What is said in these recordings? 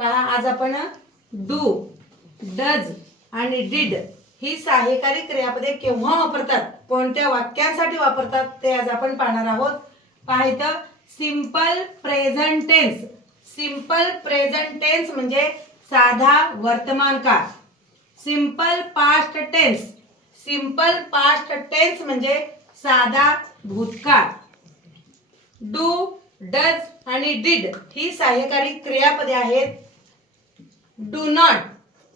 पहा आज आपण डू डज आणि डिड ही सहाय्यकारी क्रियापदे केव्हा वापरतात कोणत्या वाक्यांसाठी वापरतात ते आज आपण पाहणार आहोत. पहा इथं simple present tense simple present tense म्हणजे साधा वर्तमान काळ. Simple past tense simple past tense म्हणजे साधा भूतकाळ. डू डज आणि डिड ही सहाय्यकारी क्रियापदे आहेत. डू नॉट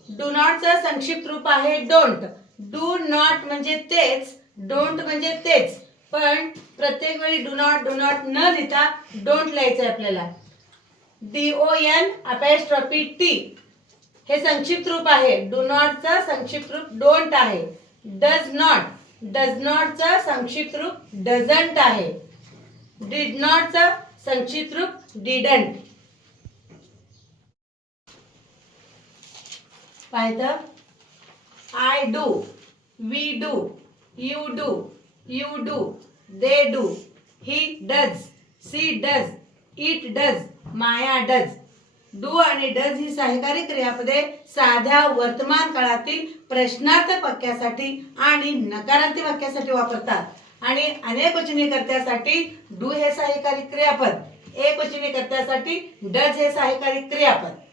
डू नॉटचं संक्षिप्त रूप आहे डोंट डू नॉट म्हणजे तेच. डोंट म्हणजे तेच. पण प्रत्येक वेळी डू नॉट डू नॉट न लिहिता डोंट लिहायचं आहे आपल्याला D O N apostrophe T हे संक्षिप्त रूप आहे. डू नॉटचा संक्षिप्त रूप डोंट आहे. डज नॉट डज नॉटचा संक्षिप्त रूप डझंट आहे. डीड नॉटचा संक्षिप्त रूप डिडंट पाहिलं I do we do you do you do they do he does she does it does Maya does do आणि डज ही सहकारी क्रियापदे साध्या वर्तमान काळातील प्रश्नार्थ वाक्यासाठी आणि नकारात्मक वाक्यासाठी वापरतात. आणि अनेक वचनीकर्त्यासाठी डू हे सहकारी क्रियापद. एक वचनीकर्त्यासाठी डज हे सहकारी क्रियापद.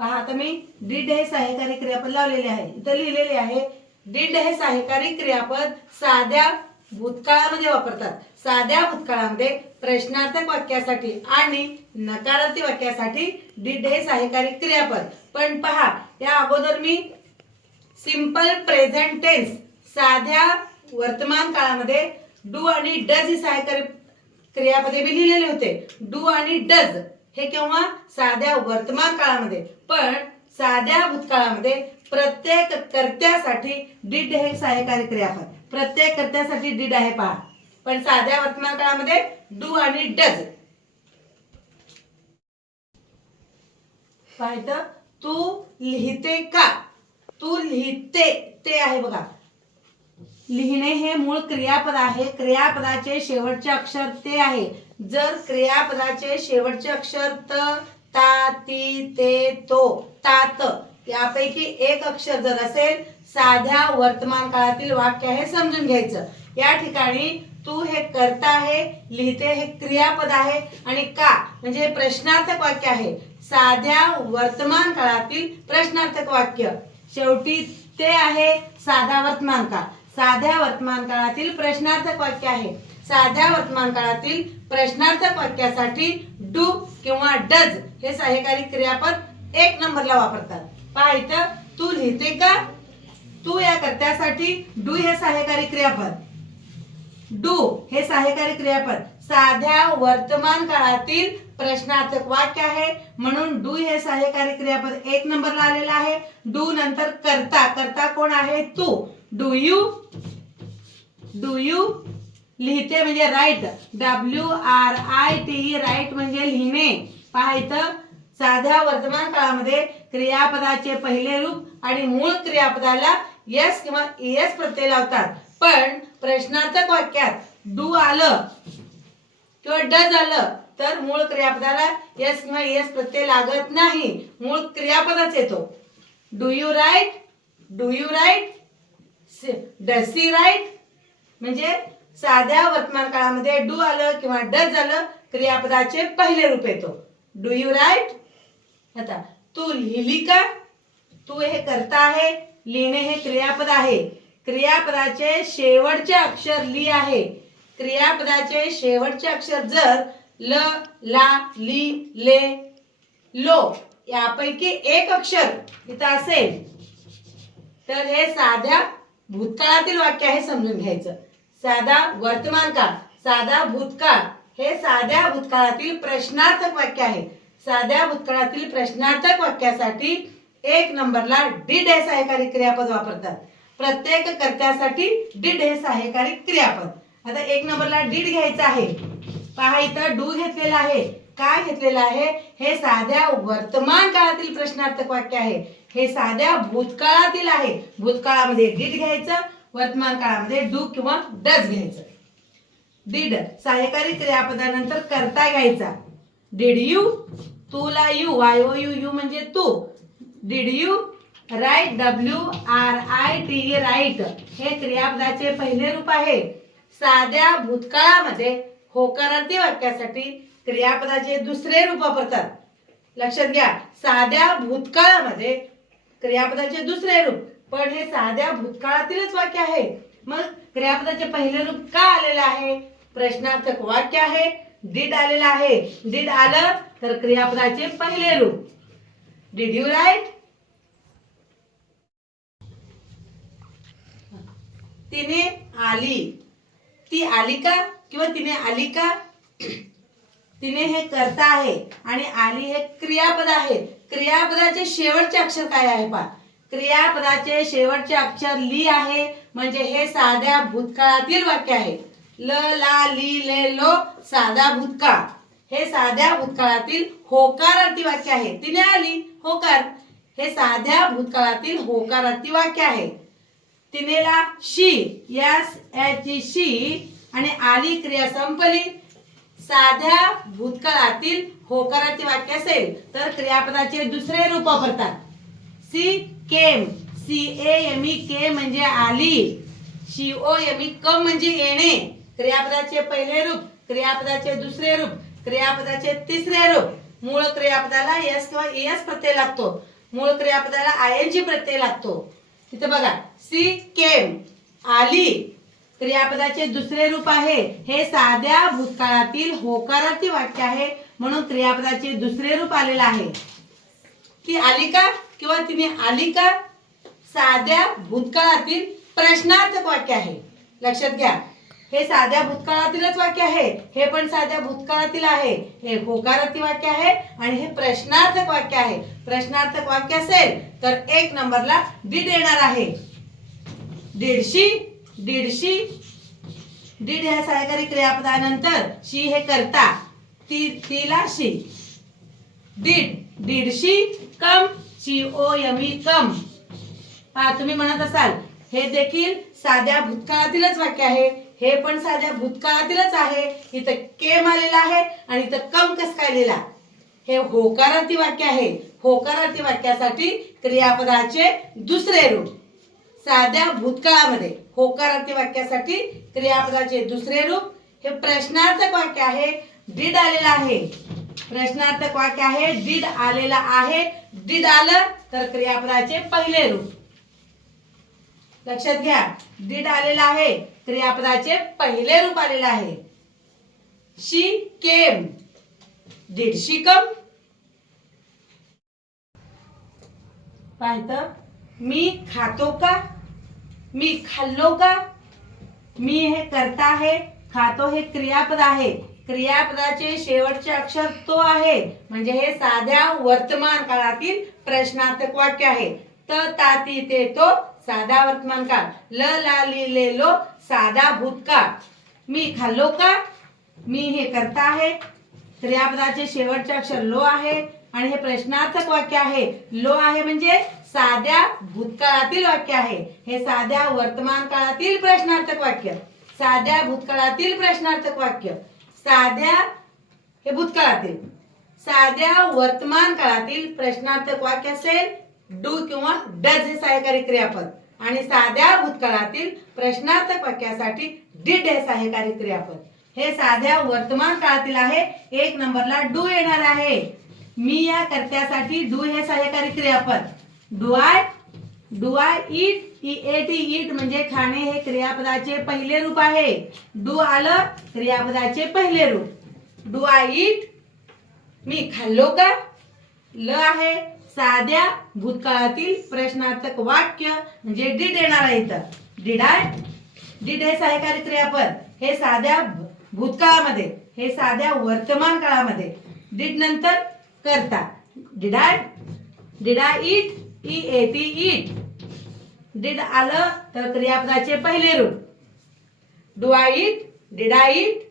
पहा आता मी डिड हे सहायकारी क्रियापद लावलेले आहे. इथं लिहिलेले आहे डिड हे सहायकारी क्रियापद साध्या भूतकाळामध्ये वापरतात. साध्या भूतकाळामध्ये प्रश्नार्थक वाक्यासाठी आणि नकारात्मक वाक्यासाठी डिड हे सहायकारी क्रियापद. पण पहा या अगोदर मी सिंपल प्रेझेंट टेन्स साध्या वर्तमान काळामध्ये डू आणि डज ही सहाय्यकारी क्रियापदे मी लिहिलेले होते. डू आणि डज हे केव्हा? साध्या वर्तमान काळामध्ये. पण साध्या भूतकाळामध्ये प्रत्येक कर्त्यासाठी डिड हे सहाय्यकारी क्रियापद. प्रत्येक कर्त्यासाठी डिड आहे पहा. पण साध्या वर्तमान काळामध्ये डू आणि डज. पाहिजे तू लिहिते का? तू लिहिते. ते आहे बघा. लिहिणे हे मूळ क्रियापद आहे. क्रियापदाचे शेवटचे अक्षर ते आहे. जर क्रियापदाचे शेवटचे अक्षर त ता ती ते तो तात यापैकी एक अक्षर जर असेल साध्या वर्तमान काळातील वाक्य हे समजून घ्यायचं. या ठिकाणी तू हे करता आहे लिहिते हे क्रियापद आहे आणि का? म्हणजे हे प्रश्नार्थक वाक्य आहे. साध्या वर्तमान काळातील प्रश्नार्थक वाक्य. शेवटी ते आहे साधा वर्तमान काळ. साध्या वर्तमान काळातील प्रश्नार्थक वाक्य आहे. साध्या वर्तमान काळातील प्रश्नार्थक वाक्यासाठी डू किंवा डज हे सहाय्यकारी क्रियापद एक नंबरला वापरतात. पहा इथं तू लिहिते का? तू या कर्त्यासाठी डू हे सहाय्यकारी क्रियापद. डू हे सहाय्यकारी क्रियापद. साध्या वर्तमान काळातील प्रश्नार्थक वाक्य आहे म्हणून डू हे सहाय्यकारी क्रियापद एक नंबरला आलेलं आहे. डू नंतर करता. करता कोण आहे? तू. Do you? Do you? लिहिते म्हणजे write W R I T write म्हणजे लिहिणे. पाहायचं? साध्या वर्तमान काळामध्ये क्रियापदाचे पहिले रूप आणि मूळ क्रियापदाला यस किंवा एस प्रत्यय लावतात. पण प्रश्नार्थक वाक्यात डू आलं किंवा डज आलं तर मूळ क्रियापदाला यस किंवा एस प्रत्यय लागत नाही. मूळ क्रियापदाच येतो. Do you write do you write does she write म्हणजे साध्या वर्तमान काळामध्ये डू आलं किंवा डज आलं क्रियापदाचे पहिले रूप येतो. Do you write? आता तू लिहिली का? तू हे करता आहे लिहिणे हे क्रियापद आहे. क्रियापदाचे शेवटचे अक्षर ली आहे. क्रियापदाचे शेवटचे अक्षर जर ल ला ली ले लो यापैकी एक अक्षर इथं असेल तर हे साध्या भूतकाळातील वाक्य आहे समजून घ्यायचं. साधा वर्तमान काळ साधा भूतकाळ. हे साध्या भूतकाळातील प्रश्नार्थक वाक्य आहे. साध्या भूतकाळातील प्रश्नार्थक वाक्यासाठी एक नंबरला डिड हे सहाय्यकारी क्रियापद वापरतात. प्रत्येक कर्त्यासाठी डिड हे सहाय्यकारी क्रियापद. आता एक नंबरला डिड घ्यायचं आहे. पहा इथं डू घेतलेला आहे. काय घेतलेलं आहे? हे साध्या वर्तमान काळातील प्रश्नार्थक वाक्य आहे. हे साध्या भूतकाळातील आहे. भूतकाळामध्ये डिड घ्यायचं वर्तमान काळामध्ये डू किंवा डज घ्यायचं. डिड सहाय्यकारी क्रियापदानंतर करता घ्यायचा. डिड यू तुला you Y O U you म्हणजे तू. Did you write W R I T write. हे क्रियापदाचे पहिले रूप आहे. साध्या भूतकाळामध्ये होकारार्थी वाक्यासाठी क्रियापदाचे दुसरे रूप वापरतात. लक्षात घ्या साध्या भूतकाळामध्ये क्रियापदाचे दुसरे रूप. पण हे साध्या भूतकाळातीलच वाक्य आहे. मग क्रियापदाचे पहिले रूप का आलेलं आहे? प्रश्नार्थक वाक्य आहे. डिड आलेलं आहे. डिड आलं तर क्रियापदाचे पहिले रूप. डिड यू राईट तिने आली. ती आली का? किंवा तिने आली का? तिने हे करता आहे. आणि आली हे क्रियापद आहे. क्रियापदाचे शेवटचे अक्षर काय आहे पा क्रियापदाचे शेवटचे अक्षर ली आहे. म्हणजे हे साध्या भूतकाळातील वाक्य आहे. ल ला ली ले लो साधा भूतकाळ. हे साध्या भूतकाळातील होकारार्थी वाक्य आहे. तिने आली होकार. हे साध्या भूतकाळातील होकारार्थी वाक्य आहे. तिनेला शी यास याची शी आणि आली क्रिया संपली. साध्या भूतकाळातील होकारार्थी वाक्य असेल तर क्रियापदाचे दुसरे रूप वापरतात. She came. C A M E के म्हणजे आली. C O M E come म्हणजे येणे. क्रियापदाचे पहिले रूप क्रियापदाचे दुसरे रूप क्रियापदाचे तिसरे रूप. मूळ क्रियापदाला एस किंवा एस प्रत्यय लागतो. मूळ क्रियापदाला आय एन जी प्रत्यय लागतो. तिथे बघा सी केम आली. क्रियापदाचे दुसरे रूप आहे. हे साध्या भूतकाळातील होकारार्थी वाक्य आहे. म्हणून क्रियापदाचे दुसरे रूप आलेलं आहे. ती आली का किंवा तिने आली का साध्या भूतकाळातील प्रश्नार्थक वाक्य आहे. लक्षात घ्या. हे साध्या भूतकाळातीलच वाक्य आहे. हे पण साध्या भूतकाळातील आहे. हे होकारार्थी वाक्य आहे आणि हे प्रश्नार्थक वाक्य आहे. प्रश्नार्थक वाक्य असेल तर एक नंबरला दीड येणार आहे. दीडशी दीडशी. दीड ह्या सहकारी क्रियापदानंतर शी हे करता. ती तिला she. Did did she come C O M E come. हा तुम्ही म्हणत असाल हे देखील साध्या भूतकाळातीलच वाक्य आहे. हे पण साध्या भूतकाळातीलच आहे. इथं केम आलेला आहे आणि इथं कम कस काय लिहिला हे होकारार्थी वाक्य आहे. होकारार्थी वाक्यासाठी क्रियापदाचे दुसरे रूप. साध्या भूतकाळामध्ये होकारार्थी वाक्यासाठी क्रियापदाचे दुसरे रूप. हे प्रश्नार्थक वाक्य आहे. डीड आलेला आहे. प्रश्नार्थक वाक्य आहे डीड आलेला आहे. डीड आलं तर क्रियापदाचे पहिले रूप. लक्षात घ्या डीड आलेला आहे क्रियापदाचे पहिले रूप आलेलं आहे. She came. Did she come. पाहतं मी खातो का? मी खाल्लो का? मी हे करता आहे खातो हे क्रियापद आहे. क्रियापदाचे शेवटचे अक्षर तो आहे. म्हणजे हे साध्या वर्तमान काळातील प्रश्नार्थक वाक्य आहे. त ते तो साधा वर्तमान काळ. ल ला ली ले लो साधा भूतकाळ. मी खाल्लो का? मी हे करता आहे. क्रियापदाचे शेवटचे अक्षर लो आहे. आणि हे प्रश्नार्थक वाक्य आहे. लो आहे म्हणजे साध्या भूतकाळातील वाक्य आहे. हे साध्या वर्तमान काळातील प्रश्नार्थक वाक्य. साध्या भूतकाळातील प्रश्नार्थक वाक्य. साध्या हे भूतकाळातील साध्या वर्तमान काळातील प्रश्नार्थक वाक्य असेल डू किंवा डज हे सहाय्यकारी क्रियापद. आणि साध्या भूतकाळातील प्रश्नार्थक वाक्यासाठी डिड हे सहाय्यकारी क्रियापद. हे साध्या वर्तमान काळातील आहे एक नंबरला डू येणार आहे. मी या कर्त्यासाठी डू हे सहाय्यकारी क्रियापद. Do I do I eat E A T eat म्हणजे खाणे हे क्रियापदाचे पहिले रूप आहे. डू आलं क्रियापदाचे पहिले रूप. डू आय इट मी खाल्लो का? ल आहे साध्या भूतकाळातील प्रश्नार्थक वाक्य म्हणजे डिड येणार आहे इथं. डिड आय डिड हे सहकारी क्रियापद. हे साध्या भूतकाळामध्ये हे साध्या वर्तमान काळामध्ये. डिड नंतर करता. Did I did I eat E A T eat did आलं तर क्रियापदाचे पहिले रूप do I eat did I eat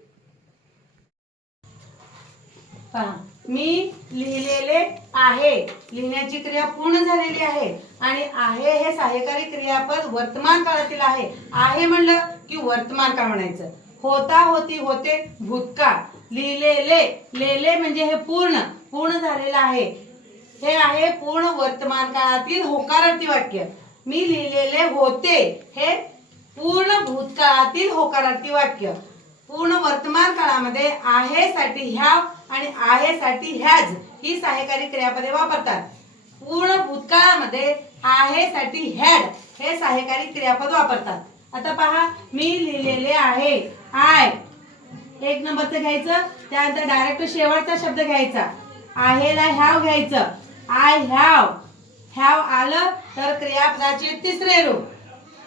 पहा मी लिहिलेले आहे. लिहिण्याची क्रिया पूर्ण झालेली आहे. आणि आहे हे सहाय्यकारी क्रियापद वर्तमान काळातील आहे. आहे म्हणलं की वर्तमान काळ म्हणायचं. होता होती होते भूतकाळ. लिहिलेले लेले म्हणजे हे पूर्ण. पूर्ण झालेलं आहे. हे आहे पूर्ण वर्तमान काळातील होकारार्थी वाक्य. मी लिहिलेले होते हे पूर्ण भूतकाळातील होकारार्थी वाक्य. पूर्ण वर्तमान काळामध्ये आहे साठी ह्याव आणि आहे साठी ह्याज ही सहाय्यकारी क्रियापदे वापरतात. पूर्ण भूतकाळामध्ये आहे साठी हॅड हे सहाय्यकारी क्रियापद वापरतात. आता पहा मी लिहिलेले आहे आय. एक नंबरचं घ्यायचं त्यानंतर डायरेक्ट शेवटचा शब्द घ्यायचा. आहेला ह्याव घ्यायचं. आय हॅव हॅव आलं तर क्रियापदाचे तिसरे रूप.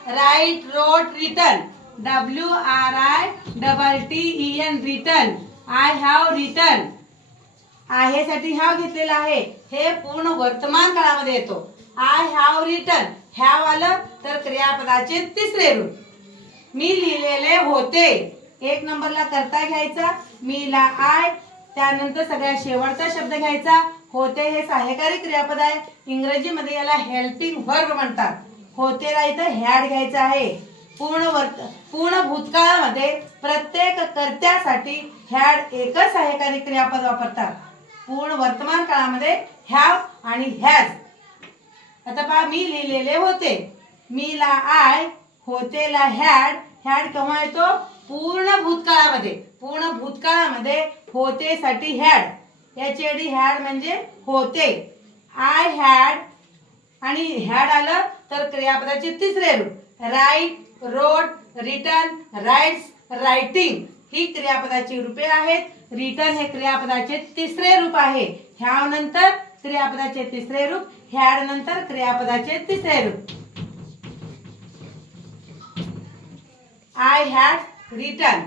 Write wrote written W R I double T E N written I have written आहेसाठी have घेतलेला आहे. हे पूर्ण वर्तमान काळामध्ये येतो. आय हॅव रिटर्न हॅव आलं तर क्रियापदाचे तिसरे रूप. मी लिहिलेले होते. एक नंबरला करता घ्यायचा. मीला आय त्यानंतर सगळ्यात शेवटचा शब्द घ्यायचा. होते हे सहाय्यकारी क्रियापद आहे. इंग्रजीमध्ये याला हेल्पिंग वर्ग म्हणतात. होतेला इथं हॅड घ्यायचं आहे. पूर्ण वर्त पूर्ण भूतकाळामध्ये प्रत्येक कर्त्यासाठी हॅड एकच सहाय्यकारी क्रियापद वापरतात. पूर्ण वर्तमान काळामध्ये हॅव आणि हॅज आता पहा मी लिहिलेले होते. मी ला आय होतेला हॅड हॅड केव्हा येतो? पूर्ण भूतकाळामध्ये. पूर्ण भूतकाळामध्ये होतेसाठी हॅड याची आधी हॅड म्हणजे होते. आय हॅड आणि हॅड आलं तर क्रियापदाचे तिसरे रूप. Write wrote written writes writing ही क्रियापदाची रूपे आहेत. रिटर्न हे क्रियापदाचे तिसरे रूप आहे. ह्यानंतर क्रियापदाचे तिसरे रूप. हॅड नंतर क्रियापदाचे तिसरे रूप. I had return